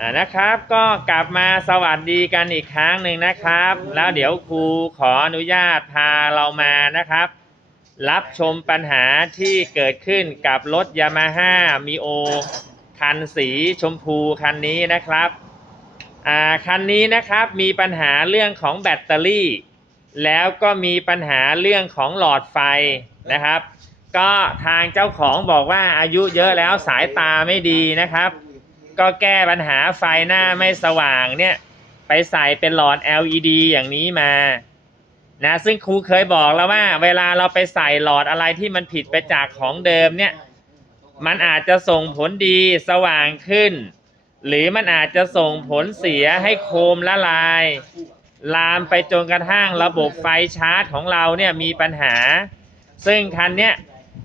อ่านะครับก็กลับมาสวัสดีกันอีกครั้งหนึ่งนะครับ แล้วเดี๋ยวครูขออนุญาตพาเรามานะครับ รับชมปัญหาที่เกิดขึ้นกับรถยามาฮ่ามีโอคันสีชมพูคันนี้นะครับอ่าคันนี้นะครับมีปัญหาเรื่องของแบตเตอรี่ แล้วก็มีปัญหาเรื่องของหลอดไฟนะครับ ก็ทางเจ้าของบอกว่าอายุเยอะแล้วสายตาไม่ดีนะครับ ก็แก้ปัญหาไฟหน้าไม่สว่างเนี่ย ไปใส่เป็นหลอด LED อย่างนี้มา นะ ซึ่งครูเคยบอกแล้วว่า เวลาเราไปใส่หลอดอะไรที่มันผิดไปจากของเดิมเนี่ย มันอาจจะส่งผลดีสว่างขึ้น หรือมันอาจจะส่งผลเสียให้โคมละลาย ลามไปจนกระทั่งระบบไฟชาร์จของเราเนี่ยมีปัญหา ซึ่งคันเนี้ย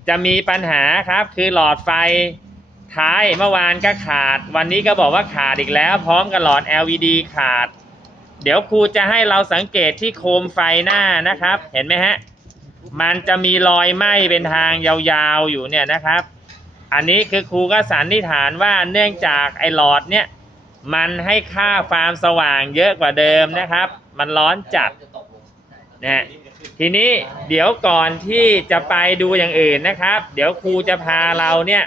จะมีปัญหาครับคือหลอดไฟ ท้ายเมื่อวานก็ขาด วันนี้ก็บอกว่าขาดอีกแล้ว พร้อมกับหลอด LED ขาด เดี๋ยวครูจะให้เราสังเกตที่โคมไฟหน้านะครับ เห็นไหมฮะ มันจะมีรอยไหม้เป็นทางยาวๆอยู่เนี่ยนะครับ อันนี้คือครูก็สันนิษฐานว่าเนื่องจากไอ้หลอดเนี่ย มันให้ค่าความสว่างเยอะกว่าเดิมนะครับ มันร้อนจัดนะทีนี้เดี๋ยวก่อนที่จะไปดูอย่างอื่นนะครับ เดี๋ยวครูจะพาเราเนี่ย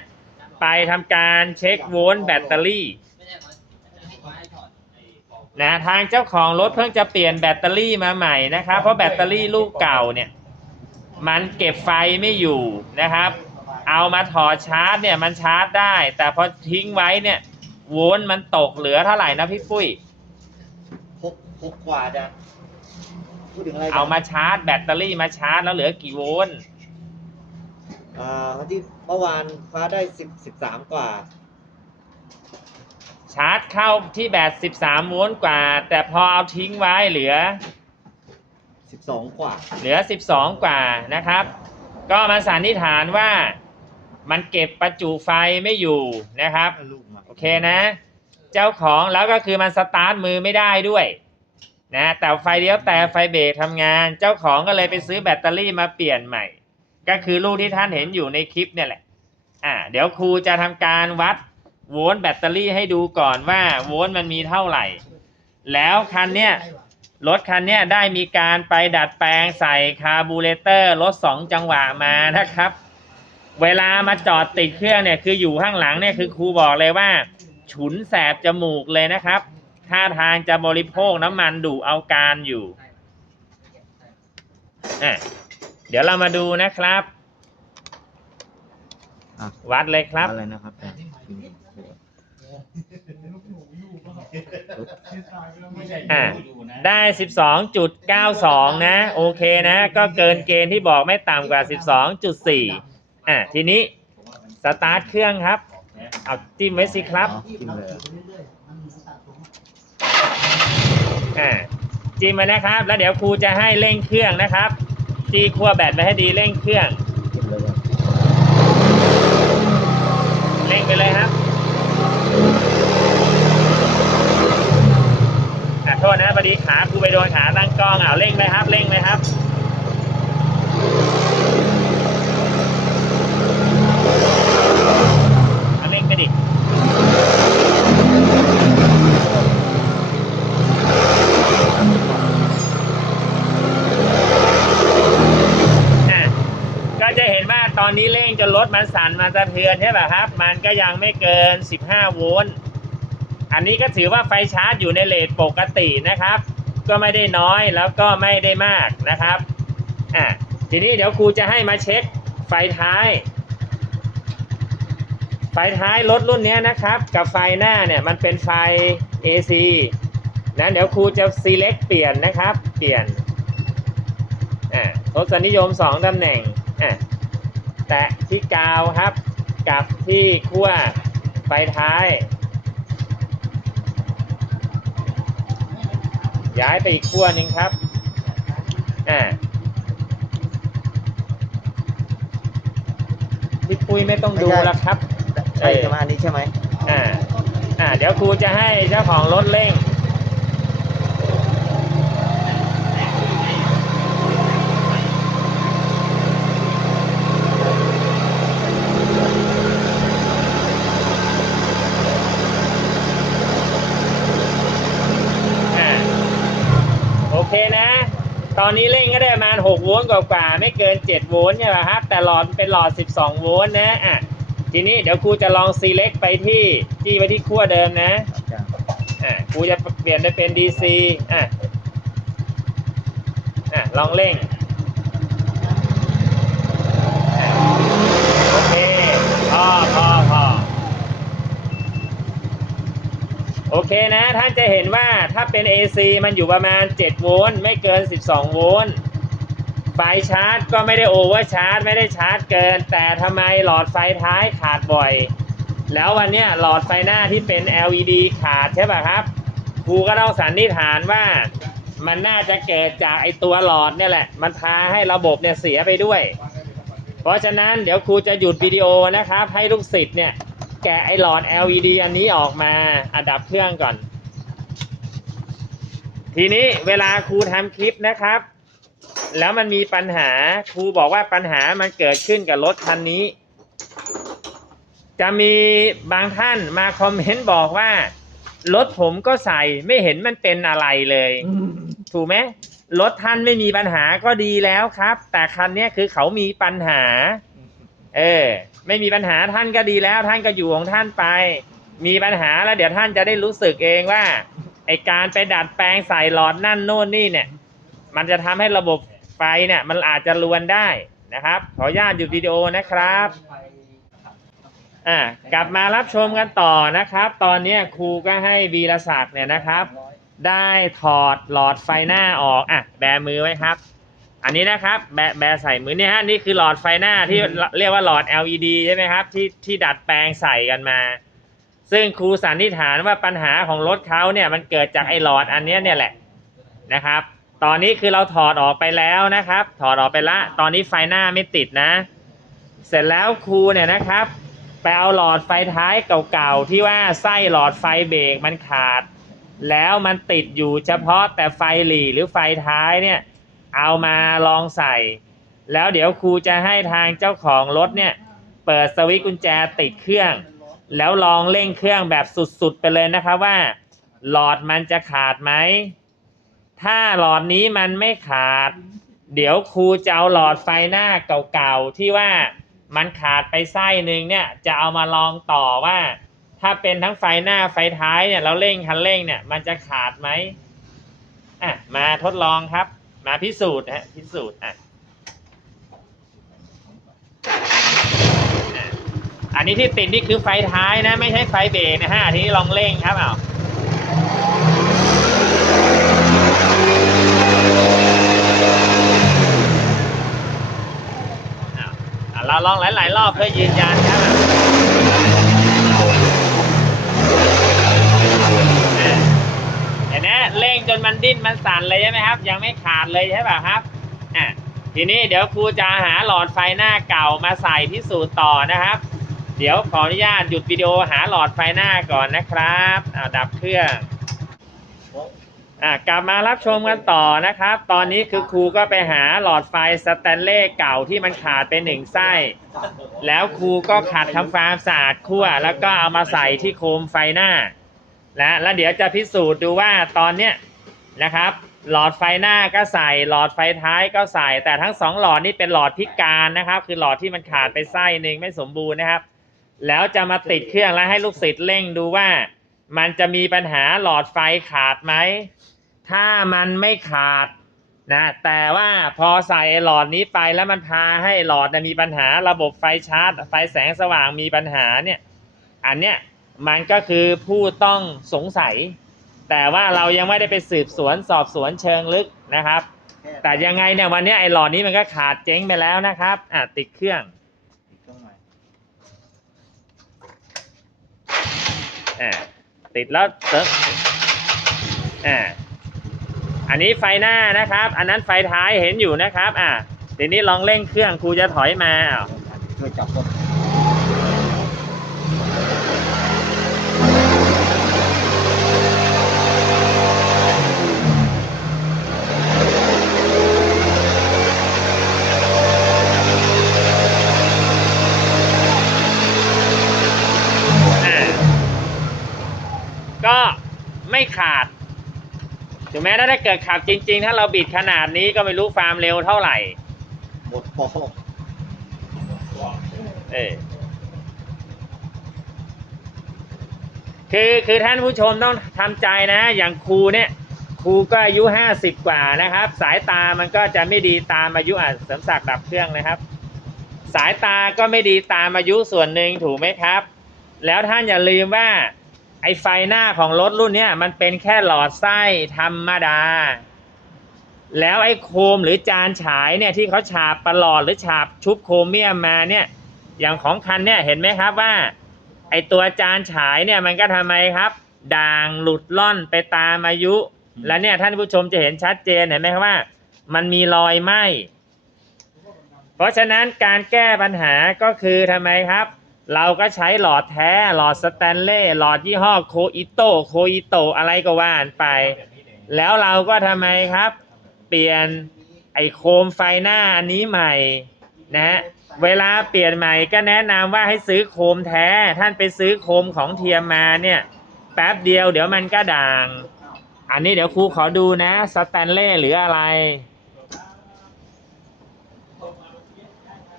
ไปทำการเช็คโวลต์แบตเตอรี่นะทางเจ้าของรถเพิ่งจะเปลี่ยนแบตเตอรี่มาใหม่นะครับ เพราะแบตเตอรี่ลูกเก่าเนี่ย มันเก็บไฟไม่อยู่นะครับ เอามาถอดชาร์จเนี่ยมันชาร์จได้ แต่พอทิ้งไว้เนี่ยโวลต์มันตกเหลือเท่าไหร่นะพี่ปุ้ยหกหกกว่าจะพูดถึงอะไรนะเอามาชาร์จแบตเตอรี่มาชาร์จแล้วเหลือกี่โวลต์อ่า วันที่เมื่อวานฟ้าได้สิบสิบสามกว่า ชาร์จเข้าที่แบต13โวลต์กว่า แต่พอเอาทิ้งไว้เหลือ สิบสองกว่า เหลือ 12 กว่านะครับ ก็มาสันนิษฐานว่ามันเก็บประจุไฟไม่อยู่นะครับ ลูกมาโอเคนะ เจ้าของแล้วก็คือมันสตาร์ทมือไม่ได้ด้วยนะแต่ไฟเลี้ยวแต่ไฟเบรกทำงาน เจ้าของก็เลยไปซื้อแบตเตอรี่มาเปลี่ยนใหม่ ก็คือลูกที่ท่านเห็นอยู่ในคลิปเนี่ยแหละ อ่า เดี๋ยวครูจะทำการวัดโวลต์แบตเตอรี่ให้ดูก่อนว่าโวลต์มันมีเท่าไหร่ แล้วคันเนี้ยรถคันเนี้ยได้มีการไปดัดแปลงใส่คาร์บูเรเตอร์รถสองจังหวะมานะครับ เวลามาจอดติดเครื่องเนี่ยคืออยู่ข้างหลังเนี่ยคือครูบอกเลยว่า ฉุนแสบจมูกเลยนะครับท่าทางจะบริโภคน้ำมันดุเอาการอยู่อะ เดี๋ยวเรามาดูนะครับ อะ วัดเลยครับ อะไรนะครับแต่อะ ได้ 12.92 นะ โอเคนะ ก็เกินเกณฑ์ที่บอกไม่ต่ำกว่า 12.4 อะ ทีนี้ สตาร์ทเครื่องครับ เอาจิ้มไว้สิครับ อ๋อกินเลยอะอ่าจิ้มไปนะครับ แล้วเดี๋ยวครูจะให้เร่งเครื่องนะครับ ตีขั้วแบตไปให้ดีเร่งเครื่อง เร่งไปเลยครับอะโทษนะพอดีขาคูไปโดนขาตั้งกล้องอ่าเร่งไปครับ เร่งไปครับ เอาเร่งไปดิ อะก็จะเห็นว่าต อนนี้เร่งจนรถมันสั่นมาสะเทือนใช่ป่ะครับ มันก็ยังไม่เกิน 15 โวลต์ อันนี้ก็ถือว่าไฟชาร์จอยู่ในเลทปกตินะครับ ก็ไม่ได้น้อยแล้วก็ไม่ได้มากนะครับ อะ ทีนี้เดี๋ยวครูจะให้มาเช็คไฟท้าย ไฟท้ายรถรุ่นนี้นะครับ กับไฟหน้าเนี่ยมันเป็นไฟ AC นะเดี๋ยวครูจะ select เปลี่ยนนะครับ เปลี่ยน อ่าทศนิยมสองตำแหน่ง แตะที่กาวครับ กับที่ขั้วไฟท้าย ย้ายไปอีกขั้วหนึ่งครับอ่าพี่ปุ้ยไม่ต้องดูแล้วครับ ใช่ใช่ไหมอันนี้ใช่ไหมอ่าอ่าเดี๋ยวครูจะให้เจ้าของรถเร่ง คนะ ตอนนี้เร่งก็ได้ประมาณ6โวลต์กว่าๆไม่เกิน 7 โวลต์ใช่ป่ะครับ แต่หลอดเป็นหลอด 12 โวลต์นะอะทีนี้เดี๋ยวครูจะลอง select ไปที่จี้ไปที่ขั้วเดิมนะอะครูจะเปลี่ยนไปเป็น DC อะอะลองเร่งโอเคพอพอโอ เคนะ ท่านจะเห็นว่าถ้าเป็น AC มันอยู่ประมาณ 7 โวลต์ไม่เกิน 12 โวลต์ไฟชาร์จก็ไม่ได้โอเวอร์ชาร์จไม่ได้ชาร์จเกิน แต่ทำไมหลอดไฟท้ายขาดบ่อย แล้ววันนี้หลอดไฟหน้าที่เป็น LED ขาดใช่ป่ะครับครูก็ต้องสันนิษฐานว่ามันน่าจะเกิดจากไอตัวหลอดเนี่ยแหละ มันพาให้ระบบเนี่ยเสียไปด้วย เพราะฉะนั้นเดี๋ยวครูจะหยุดวิดีโอนะครับ ให้ลูกศิษย์เนี่ย แกะไอหลอด LED อันนี้ออกมาอัดับเครื่องก่อน ทีนี้เวลาครูทำคลิปนะครับ แล้วมันมีปัญหาครูบอกว่าปัญหามันเกิดขึ้นกับรถคันนี้ จะมีบางท่านมาคอมเมนต์บอกว่ารถผมก็ใส่ไม่เห็นมันเป็นอะไรเลย ถูกไหมรถท่านไม่มีปัญหาก็ดีแล้วครับ แต่คันนี้คือเขามีปัญหา เออ ไม่มีปัญหาท่านก็ดีแล้ว ท่านก็อยู่ของท่านไป มีปัญหาแล้วเดี๋ยวท่านจะได้รู้สึกเองว่าไอการไปดัดแปลงใส่หลอดนั่นโน่นนี่เนี่ย มันจะทำให้ระบบไฟเนี่ย มันอาจจะรวนได้นะครับ ขออนุญาตหยุดวิดีโอนะครับอ่ากลับมารับชมกันต่อนะครับ ตอนนี้ครูก็ให้วีรศักดิ์เนี่ยนะครับ ได้ถอดหลอดไฟหน้าออกอะแบมือไว้ครับ อันนี้นะครับแบแบใส่มือเนี่ยฮะนี่คือหลอดไฟหน้าที่เรียกว่าหลอด LED ใช่ไหมครับที่ที่ดัดแปลงใส่กันมา ซึ่งครูสันนิษฐานว่าปัญหาของรถเขาเนี่ยมันเกิดจากไอ้หลอดอันเนี้ยเนี่ยแหละนะครับ ตอนนี้คือเราถอดออกไปแล้วนะครับ ถอดออกไปละ ตอนนี้ไฟหน้าไม่ติดนะ เสร็จแล้วครูเนี่ยนะครับไปเอาหลอดไฟท้ายเก่าๆที่ว่าไส้หลอดไฟเบรกมันขาด แล้วมันติดอยู่เฉพาะแต่ไฟหลีหรือไฟท้ายเนี่ย เอามาลองใส่ แล้วเดี๋ยวครูจะให้ทางเจ้าของรถเนี่ยเปิดสวิตช์กุญแจติดเครื่อง แล้วลองเร่งเครื่องแบบสุดๆไปเลยนะครับว่า หลอดมันจะขาดไหม ถ้าหลอดนี้มันไม่ขาด เดี๋ยวครูจะเอาหลอดไฟหน้าเก่าๆที่ว่ามันขาดไปไส้หนึ่งเนี่ยจะเอามาลองต่อว่า ถ้าเป็นทั้งไฟหน้าไฟท้ายเนี่ยเราเร่งคันเร่งเนี่ยมันจะขาดไหมอะมาทดลองครับ มาพิสูจน์ฮะพิสูจน์อะอันนี้ที่ติดนี่คือไฟท้ายนะ ไม่ใช่ไฟเบรกนะฮะอันนี้ลองเร่งครับเอาเอาอะเราลองหลาย ๆ รอบเพื่อยืนยันครับ เห็นไหมเร่งจนมันดิ้นมันสั่นเลยใช่ไหมครับ ยังไม่ขาดเลยใช่ป่ะครับอะทีนี้เดี๋ยวครูจะหาหลอดไฟหน้าเก่ามาใส่พิสูจน์ต่อนะครับ เดี๋ยวขออนุญาตหยุดวิดีโอหาหลอดไฟหน้าก่อนนะครับอ่าดับเครื่องอ่ากลับมารับชมกันต่อนะครับ ตอนนี้คือครูก็ไปหาหลอดไฟสแตนเลสเก่าที่มันขาดไปหนึ่งไส้ แล้วครูก็ขัดทำความสะอาดขั้วแล้วก็เอามาใส่ที่โคมไฟหน้า และแล้วเดี๋ยวจะพิสูจน์ดูว่าตอนเนี้ยนะครับ หลอดไฟหน้าก็ใส่หลอดไฟท้ายก็ใส่ แต่ทั้งสองหลอดนี่เป็นหลอดพิการนะครับ คือหลอดที่มันขาดไปไส้หนึ่งไม่สมบูรณ์นะครับ แล้วจะมาติดเครื่องแล้วให้ลูกศิษย์เร่งดูว่า มันจะมีปัญหาหลอดไฟขาดไหมถ้ามันไม่ขาดนะแต่ว่าพอใส่หลอดนี้ไปแล้วมันพาให้หลอดมีปัญหาระบบไฟชาร์จ ไฟแสงสว่างมีปัญหาเนี่ยอันเนี้ย มันก็คือผู้ต้องสงสัย แต่ว่าเรายังไม่ได้ไปสืบสวนสอบสวนเชิงลึกนะครับ แต่ยังไงเนี่ยวันนี้ไอ้หลอดนี้มันก็ขาดเจ๊งไปแล้วนะครับอะติดเครื่องอ่าติดแล้วเติมอ่าอันนี้ไฟหน้านะครับ อันนั้นไฟท้ายเห็นอยู่นะครับ อ่าทีนี้ลองเร่งเครื่องครูจะถอยมาอ้าวช่วยจับ ขาดถึงแม้ถ้าเกิดขับจริง ๆ ถ้าเราบิดขนาดนี้ก็ไม่รู้ความเร็วเท่าไหร่ หมดปอกเออคือคือท่านผู้ชมต้องทำใจนะ อย่างครูเนี่ยครูก็อายุห้าสิบกว่านะครับ สายตามันก็จะไม่ดีตามอายุอะเสริมศักดิ์ดับเครื่องนะครับ สายตาก็ไม่ดีตามอายุส่วนหนึ่งถูกไหมครับ แล้วท่านอย่าลืมว่า ไอไฟหน้าของรถรุ่นเนี้ยมันเป็นแค่หลอดไส้ธรรมดา แล้วไอโคมหรือจานฉายเนี่ยที่เขาฉาบประหลอดหรือฉาบชุบโครเมียมมาเนี่ยอย่างของคันเนี่ยเห็นไหมครับว่า ไอตัวจานฉายเนี่ยมันก็ทำไมครับ ด่างหลุดล่อนไปตามอายุ แล้วเนี่ยท่านผู้ชมจะเห็นชัดเจนเห็นไหมครับว่า มันมีรอยไหมเพราะฉะนั้นการแก้ปัญหาก็คือทำไมครับ เราก็ใช้หลอดแท้หลอดสแตนเล่หลอดยี่ห้อโคอิโตโคอิโตอะไรก็ว่านไป แล้วเราก็ทำไมครับ เปลี่ยนไอโคมไฟหน้าอันนี้ใหม่นะฮะเวลาเปลี่ยนใหม่ก็แนะนำว่าให้ซื้อโคมแท้ ท่านไปซื้อโคมของเทียมมาเนี่ยแป๊บเดียวเดี๋ยวมันก็ด่าง อันนี้เดี๋ยวครูขอดูนะสแตนเล่หรืออะไร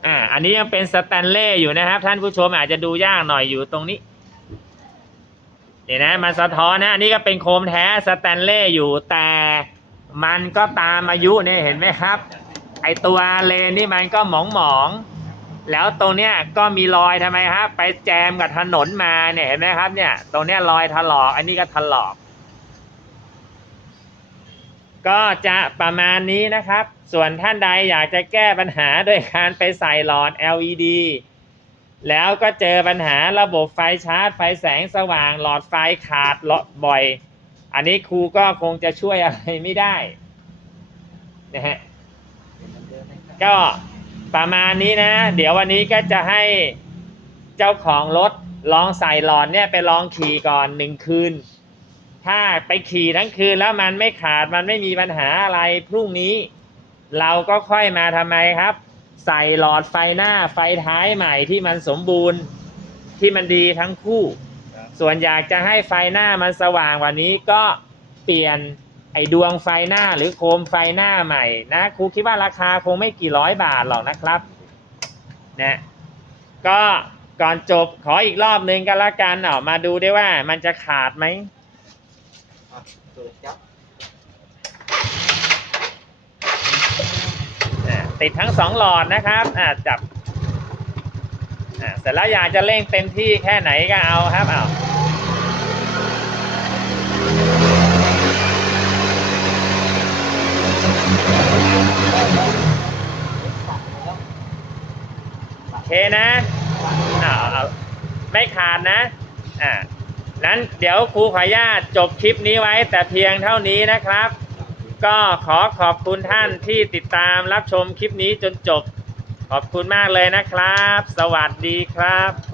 อ่าอันนี้ยังเป็นสแตนเล่อยู่นะครับ ท่านผู้ชมอาจจะดูยากหน่อยอยู่ตรงนี้เนี่ยนะมันสะท้อนนะอันนี้ก็เป็นโคมแท้สแตนเล่อยู่แต่มันก็ตามอายุเนี่ยเห็นไหมครับ ไอตัวเลนนี่มันก็หมองหมองแล้วตรงเนี้ยก็มีรอยทำไมครับไปแจมกับถนนมาเนี่ยเห็นไหมครับเนี่ย ตรงเนี้ยรอยถลอก อันนี้ก็ถลอก ก็จะประมาณนี้นะครับ ส่วนท่านใดอยากจะแก้ปัญหาโดยการไปใส่หลอด LED แล้วก็เจอปัญหาระบบไฟชาร์จ ไฟแสงสว่าง หลอดไฟขาดบ่อย อันนี้ครูก็คงจะช่วยอะไรไม่ได้นะฮะก็ประมาณนี้นะ เดี๋ยววันนี้ก็จะให้เจ้าของรถลองใส่หลอดเนี่ยไปลองขี่ก่อนหนึ่งคืน ถ้าไปขี่ทั้งคืนแล้วมันไม่ขาดมันไม่มีปัญหาอะไรพรุ่งนี้ เราก็ค่อยมาทำไมครับ ใส่หลอดไฟหน้าไฟท้ายใหม่ที่มันสมบูรณ์ที่มันดีทั้งคู่ ส่วนอยากจะให้ไฟหน้ามันสว่างกว่านี้ก็เปลี่ยนไอ้ดวงไฟหน้าหรือโคมไฟหน้าใหม่นะครูคิดว่าราคาคงไม่กี่ร้อยบาทหรอกนะครับนะก็ก่อนจบขออีกรอบนึงกันละกันเอามาดูได้ว่ามันจะขาดไหม เปิดครับอ่าติดทั้งสองหลอดนะครับอ่าจับอ่าเสร็จแล้วอยากจะเร่งเต็มที่แค่ไหนก็เอาครับเอาโอเคนะอ่าเอาไม่ขาดนะอ่า นั้นเดี๋ยวครูขออนุญาตจบคลิปนี้ไว้แต่เพียงเท่านี้นะครับ ก็ขอขอบคุณท่านที่ติดตามรับชมคลิปนี้จนจบ ขอบคุณมากเลยนะครับ สวัสดีครับ